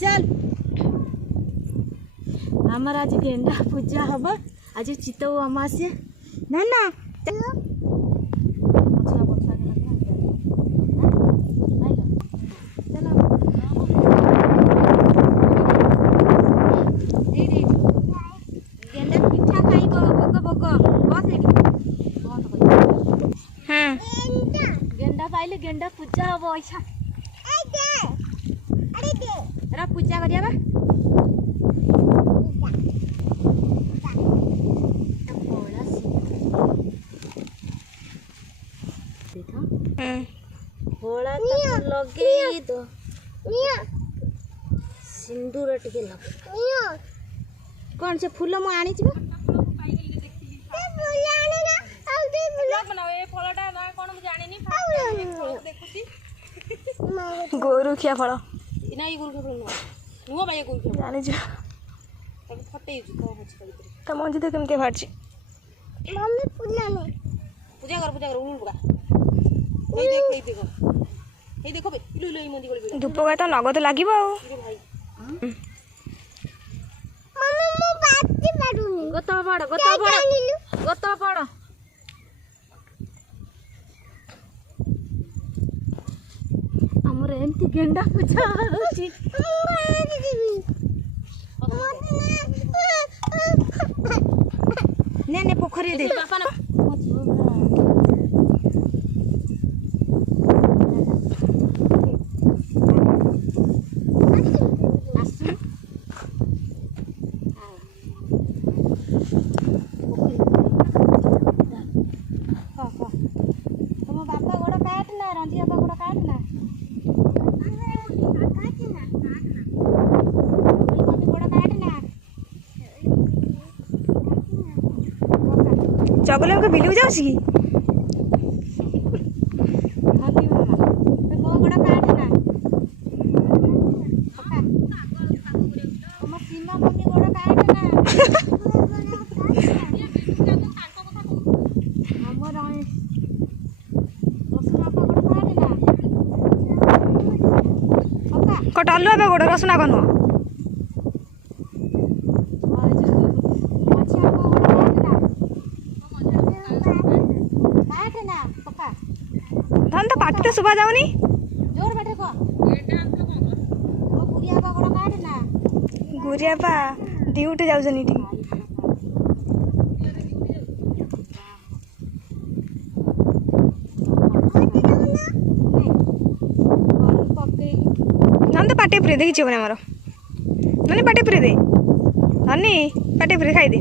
चल आमर आज गेंडा पूजा हम आज चितऊ अमावास्या ना ना गेंडा पाइले गेंडा पूजा हम ऐसा पूजा करिया लगे दो सिंदूर टिके लगे कौन से फूल मु आनी गोरु खिया फल जानी मंजी तो केमती बाहर पूजा कर धूप गाटा नगद लगे आमर एमती गेंडा पूजा ने पोखरी दे चगले को बिलू जाऊँ कि कटलु ए गोड़ रसुना कनु धन तो पाटी तो सुबह जाऊनी जोर बैठे को गुरिया बा गोड़ काट ना गुरिया बा ड्यूटी जाउ जनी टी धन तो पाटी पुरे देखि छिबने हमर ननी पाटी पुरे दे ननी पाटी पुरे खाई दे